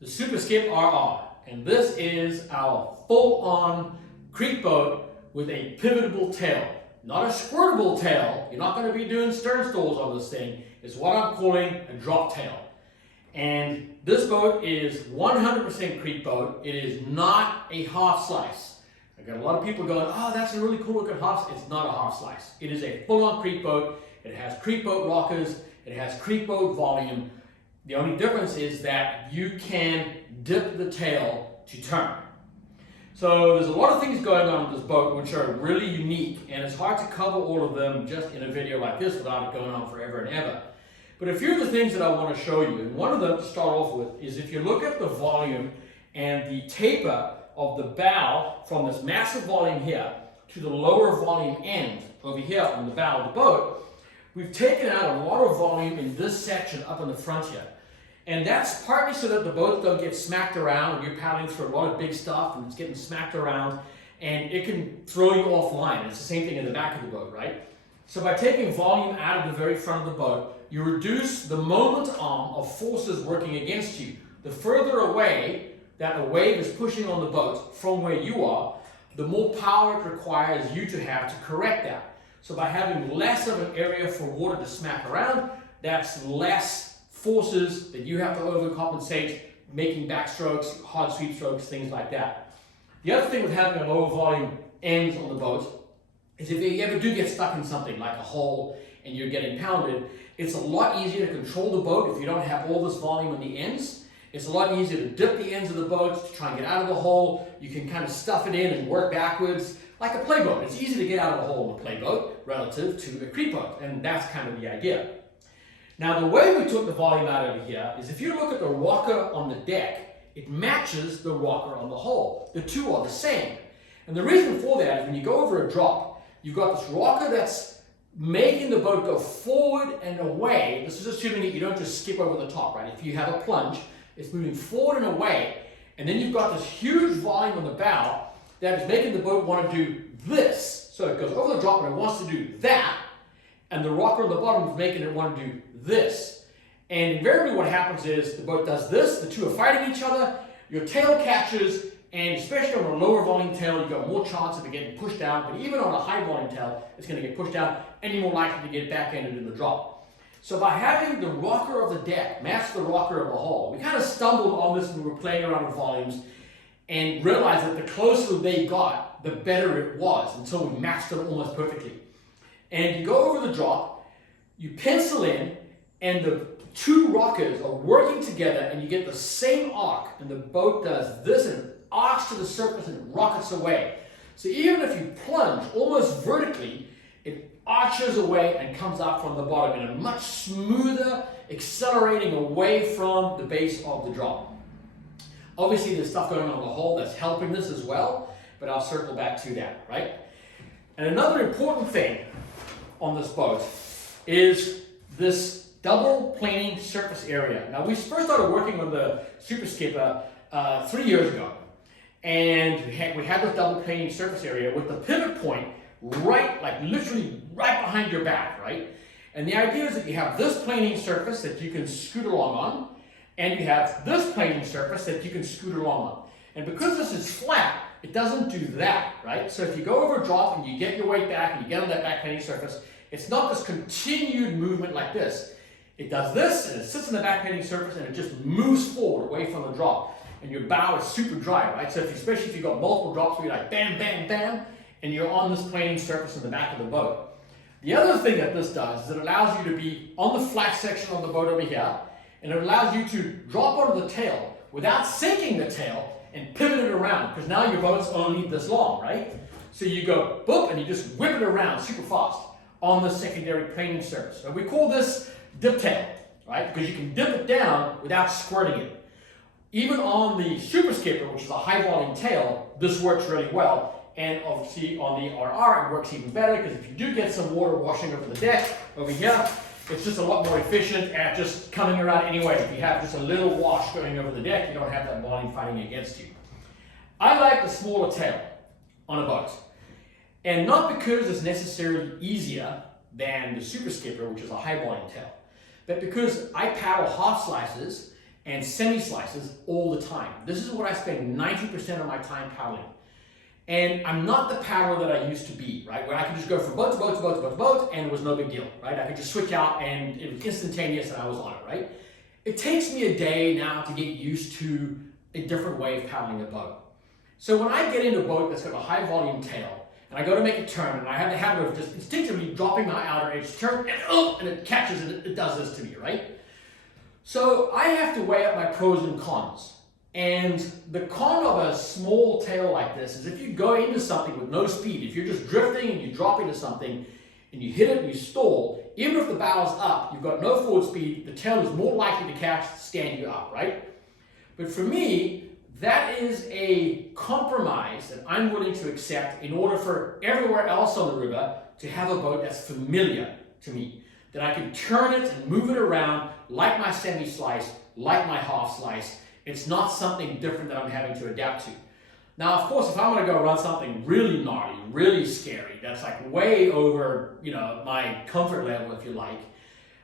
the SuperSkip RR, and this is our full-on creek boat with a pivotable tail. Not a squirtable tail. You're not going to be doing stern stalls on this thing. It's what I'm calling a drop tail. And this boat is 100% creek boat. It is not a half slice. I got a lot of people going, oh, that's a really cool looking half. It's not a half slice. It is a full-on creek boat. It has creek boat rockers. It has creek boat volume. The only difference is that you can dip the tail to turn. So there's a lot of things going on with this boat which are really unique, and it's hard to cover all of them just in a video like this without it going on forever and ever. But a few of the things that I want to show you, and one of them to start off with, is if you look at the volume and the taper of the bow from this massive volume here to the lower volume end over here on the bow of the boat, we've taken out a lot of volume in this section up in the front here. And that's partly so that the boats don't get smacked around when you're paddling through a lot of big stuff and it's getting smacked around and it can throw you offline. It's the same thing in the back of the boat, right? So by taking volume out of the very front of the boat, you reduce the moment arm of forces working against you. The further away that a wave is pushing on the boat from where you are, the more power it requires you to have to correct that. So by having less of an area for water to smack around, that's less forces that you have to overcompensate, making backstrokes, hard sweep strokes, things like that. The other thing with having a lower volume ends on the boat is if you ever do get stuck in something like a hole and you're getting pounded, it's a lot easier to control the boat if you don't have all this volume on the ends. It's a lot easier to dip the ends of the boat to try and get out of the hole. You can kind of stuff it in and work backwards like a playboat. It's easy to get out of a hole in a playboat relative to a creek boat, and that's kind of the idea. Now the way we took the volume out over here is if you look at the rocker on the deck, it matches the rocker on the hull. The two are the same. And the reason for that is when you go over a drop, you've got this rocker that's making the boat go forward and away. This is assuming that you don't just skip over the top, right? If you have a plunge, it's moving forward and away. And then you've got this huge volume on the bow that is making the boat want to do this. So it goes over the drop and it wants to do that. And the rocker on the bottom is making it want to do this. And invariably what happens is the boat does this, the two are fighting each other, your tail catches, and especially on a lower volume tail, you've got more chance of it getting pushed down, but even on a high volume tail, it's going to get pushed down, and you're more likely to get back-ended in the drop. So by having the rocker of the deck match the rocker of the hull, we kind of stumbled on this when we were playing around with volumes and realized that the closer they got, the better it was, until we matched them almost perfectly. And you go over the drop, you pencil in, and the two rockers are working together, and you get the same arc, and the boat does this, and it arcs to the surface, and it rockets away. So even if you plunge almost vertically, it arches away and comes up from the bottom in a much smoother, accelerating away from the base of the drop. Obviously, there's stuff going on in the hull that's helping this as well, but I'll circle back to that, right? And another important thing on this boat is this double planing surface area. Now we first started working on the SuperSkip 3 years ago, and we had this double planing surface area with the pivot point right, like literally right behind your back, right? And the idea is that you have this planing surface that you can scoot along on, and you have this planing surface that you can scoot along on. And because this is flat, it doesn't do that, right? So if you go over a drop and you get your weight back and you get on that back planing surface, it's not this continued movement like this. It does this and it sits on the back planing surface and it just moves forward away from the drop. And your bow is super dry, right? So especially if you've got multiple drops where you're like bam, bam, bam, and you're on this planing surface in the back of the boat. The other thing that this does is it allows you to be on the flat section of the boat over here, and it allows you to drop onto the tail without sinking the tail and pivot it around, because now your boat's only this long, right? So you go boop and you just whip it around super fast on the secondary planing surface. So we call this dip tail, right? Because you can dip it down without squirting it. Even on the SuperSkip, which is a high volume tail, this works really well. And obviously on the RR, it works even better, because if you do get some water washing over the deck over here, it's just a lot more efficient at just coming around anyway. If you have just a little wash going over the deck, you don't have that volume fighting against you. I like the smaller tail on a boat. And not because it's necessarily easier than the SuperSkip, which is a high volume tail, but because I paddle half slices and semi-slices all the time. This is what I spend 90% of my time paddling. And I'm not the paddler that I used to be, right? Where I could just go from boat to boat to boat to boat to boat, and it was no big deal, right? I could just switch out and it was instantaneous and I was on it, right? It takes me a day now to get used to a different way of paddling a boat. So when I get into a boat that's got a high volume tail, and I go to make a turn, and I have the habit of just instinctively dropping my outer edge turn, and it catches and it does this to me, right? So I have to weigh up my pros and cons. And the con of a small tail like this is if you go into something with no speed, if you're just drifting and you drop into something and you hit it and you stall, even if the bow's up, you've got no forward speed, the tail is more likely to catch, stand you up, right? But for me, that is a compromise that I'm willing to accept in order for everywhere else on the river to have a boat that's familiar to me, that I can turn it and move it around like my semi-slice, like my half slice. It's not something different that I'm having to adapt to. Now, of course, if I'm going to go run something really gnarly, really scary, that's like way over, my comfort level, if you like,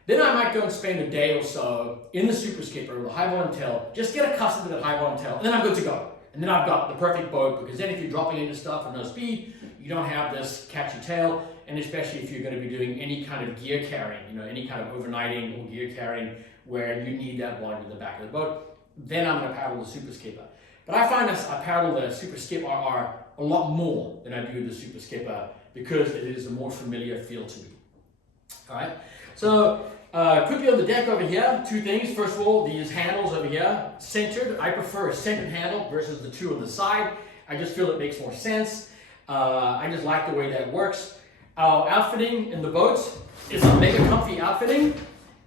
then I might go and spend a day or so in the SuperSkip with a high volume tail, just get accustomed to that high volume tail, and then I'm good to go. And then I've got the perfect boat, because then if you're dropping into stuff at no speed, you don't have this catchy tail, and especially if you're going to be doing any kind of gear carrying, any kind of overnighting or gear carrying where you need that volume in the back of the boat. Then I'm going to paddle the SuperSkipper. But I find that I paddle the SuperSkip RR a lot more than I do the SuperSkipper because it is a more familiar feel to me. All right, so quickly on the deck over here, two things. First of all, these handles over here, centered. I prefer a centered handle versus the two on the side. I just feel it makes more sense. I just like the way that works. Our outfitting in the boat is a mega comfy outfitting.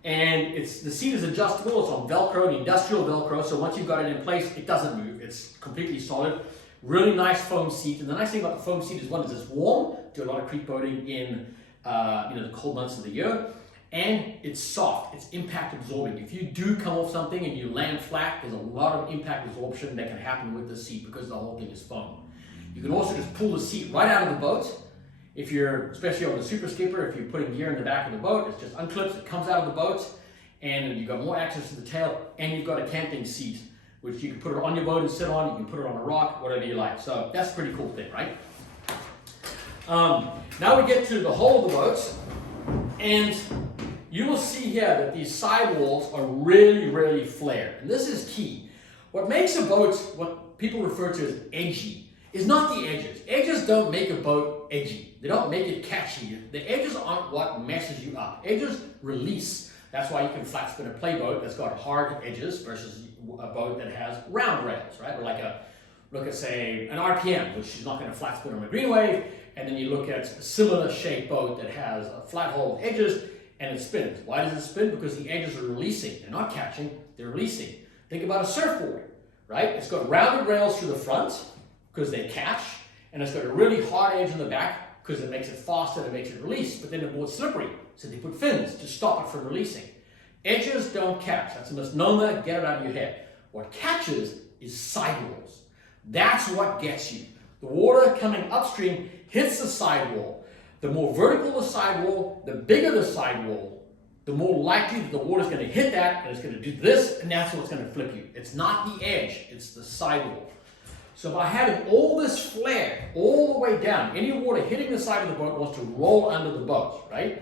And the seat is adjustable. It's on Velcro, the industrial Velcro. So once you've got it in place, it doesn't move. It's completely solid. Really nice foam seat. And the nice thing about the foam seat is one is it's warm. Do a lot of creek boating in the cold months of the year. And it's soft. It's impact absorbing. If you do come off something and you land flat, there's a lot of impact absorption that can happen with the seat because the whole thing is foam. You can also just pull the seat right out of the boat. If you're, especially on the SuperSkipper, if you're putting gear in the back of the boat, it just unclips, it comes out of the boat, and you've got more access to the tail, and you've got a camping seat, which you can put it on your boat and sit on, you can put it on a rock, whatever you like. So that's a pretty cool thing, right? Now we get to the hull of the boat, and you will see here that these sidewalls are really, really flared. And this is key. What makes a boat, what people refer to as edgy, is not the edges. Edges don't make a boat edgy. They don't make it catchy. The edges aren't what messes you up. Edges release. That's why you can flat spin a play boat that's got hard edges versus a boat that has round rails, right? Or like look at say an RPM, which is not going to flat spin on a green wave, and then you look at a similar shaped boat that has a flat hull with edges and it spins. Why does it spin? Because the edges are releasing. They're not catching, they're releasing. Think about a surfboard, right? It's got rounded rails through the front because they catch, and it's got a really hard edge in the back because it makes it faster and it makes it release, but then the board's slippery, so they put fins to stop it from releasing. Edges don't catch. That's a misnomer. Get it out of your head. What catches is sidewalls. That's what gets you. The water coming upstream hits the sidewall. The more vertical the sidewall, the bigger the sidewall, the more likely that the water's going to hit that, and it's going to do this, and that's what's going to flip you. It's not the edge, it's the sidewall. So by having all this flare all the way down, any water hitting the side of the boat wants to roll under the boat, right?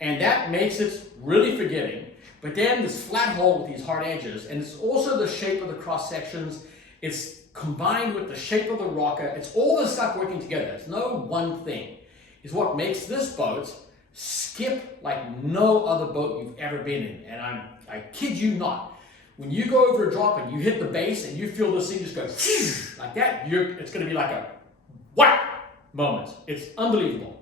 And that makes it really forgiving. But then this flat hull with these hard edges, and it's also the shape of the cross sections, it's combined with the shape of the rocker, it's all this stuff working together. It's no one thing. Is what makes this boat skip like no other boat you've ever been in. And I kid you not. When you go over a drop and you hit the base and you feel this thing just go like that, it's going to be like a whack moment. It's unbelievable.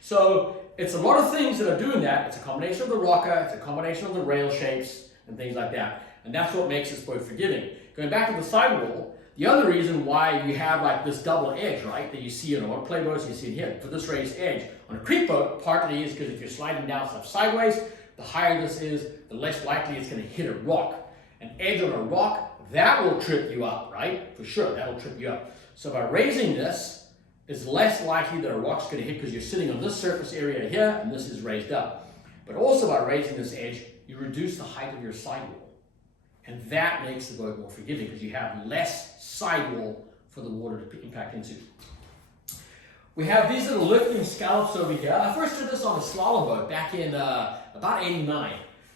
So it's a lot of things that are doing that. It's a combination of the rocker, it's a combination of the rail shapes and things like that. And that's what makes this boat forgiving. Going back to the sidewall, the other reason why you have like this double edge, right, that you see in on play boats, you see it here, for this raised edge. On a creek boat, partly is because if you're sliding down stuff sideways, the higher this is, the less likely it's going to hit a rock. An edge on a rock, that will trip you up, right? For sure, that'll trip you up. So by raising this, it's less likely that a rock's going to hit because you're sitting on this surface area here, and this is raised up. But also by raising this edge, you reduce the height of your sidewall. And that makes the boat more forgiving because you have less sidewall for the water to impact into. We have these little lifting scallops over here. I first did this on a slalom boat back in about 89.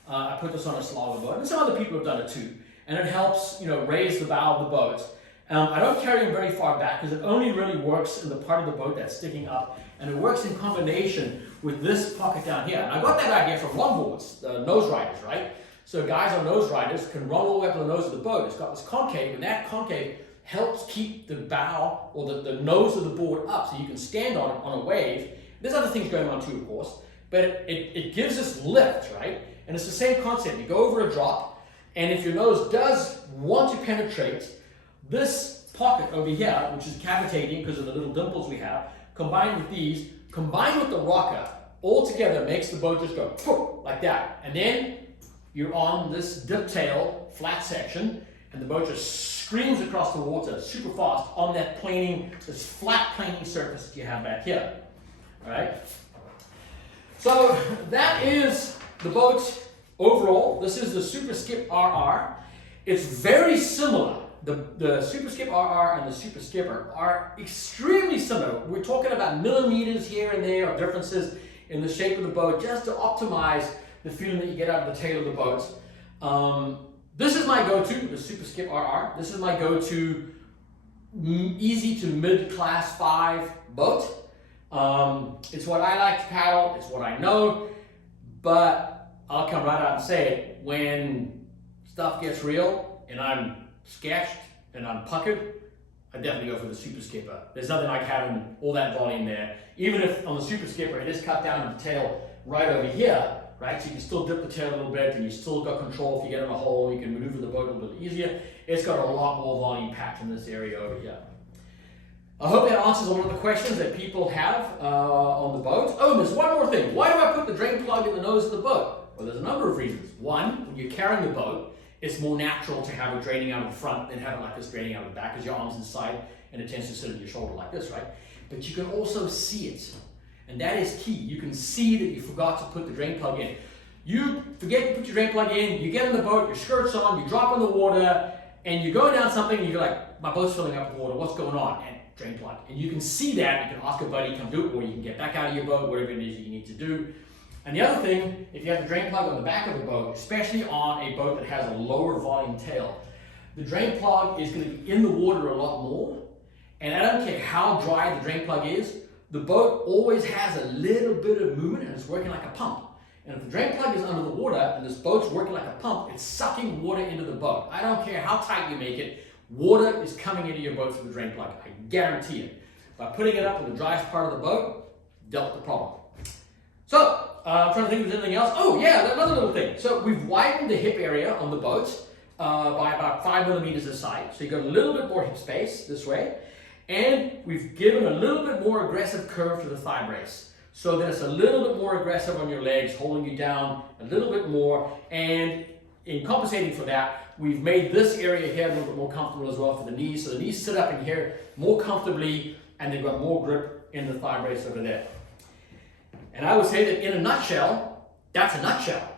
I put this on a slalom boat, and some other people have done it too. And it helps, raise the bow of the boat. I don't carry them very far back because it only really works in the part of the boat that's sticking up, and it works in combination with this pocket down here. And I got that idea from longboards, nose riders, right? So guys on nose riders can run all the way up to the nose of the boat. It's got this concave, and that concave helps keep the bow or the nose of the board up so you can stand on it on a wave. There's other things going on too, of course, but it gives us lift, right? And it's the same concept. You go over a drop, and if your nose does want to penetrate, this pocket over here, which is cavitating because of the little dimples we have, combined with these, combined with the rocker, all together makes the boat just go poof, like that. And then you're on this dip tail flat section, and the boat just screams across the water super fast on that planing, this flat planing surface that you have back here. All right. So that is the boat overall. This is the SuperSkip RR. It's very similar. The SuperSkip RR and the SuperSkipper are extremely similar. We're talking about millimeters here and there of differences in the shape of the boat just to optimize the feeling that you get out of the tail of the boat. This is my go-to, the SuperSkip RR. This is my go-to easy to mid-class 5 boat. It's what I like to paddle, it's what I know, but I'll come right out and say it. When stuff gets real and I'm sketched and I'm puckered, I definitely go for the SuperSkipper. There's nothing like having all that volume there. Even if on the SuperSkipper it is cut down to the tail right over here, right? So you can still dip the tail a little bit and you still got control. If you get in a hole, you can maneuver the boat a little bit easier. It's got a lot more volume packed in this area over here. I hope that answers a lot of the questions that people have on the boat. Oh, there's one more thing. Why do I put the drain plug in the nose of the boat? Well, there's a number of reasons. One, when you're carrying the boat, it's more natural to have it draining out of the front than have it like this draining out of the back because your arm's inside and it tends to sit on your shoulder like this, right? But you can also see it. And that is key. You can see that you forgot to put the drain plug in. You forget to put your drain plug in, you get in the boat, your skirt's on, you drop in the water, and you go down something and you're like, my boat's filling up with water, what's going on? And drain plug. And you can see that, you can ask a buddy, come do it, or you can get back out of your boat, whatever it is that you need to do. And the other thing, if you have the drain plug on the back of the boat, especially on a boat that has a lower volume tail, the drain plug is going to be in the water a lot more. And I don't care how dry the drain plug is, the boat always has a little bit of movement and it's working like a pump. And if the drain plug is under the water and this boat's working like a pump, it's sucking water into the boat. I don't care how tight you make it, water is coming into your boat through the drain plug. I guarantee it. By putting it up in the driest part of the boat, dealt with the problem. So, I'm trying to think if there's anything else. Oh yeah, another little thing. So we've widened the hip area on the boat by about 5 millimeters aside. So you got a little bit more hip space this way. And we've given a little bit more aggressive curve to the thigh brace. So that it's a little bit more aggressive on your legs, holding you down a little bit more. And in compensating for that, we've made this area here a little bit more comfortable as well for the knees. So the knees sit up in here more comfortably and they've got more grip in the thigh brace over there. And I would say that in a nutshell, that's a nutshell.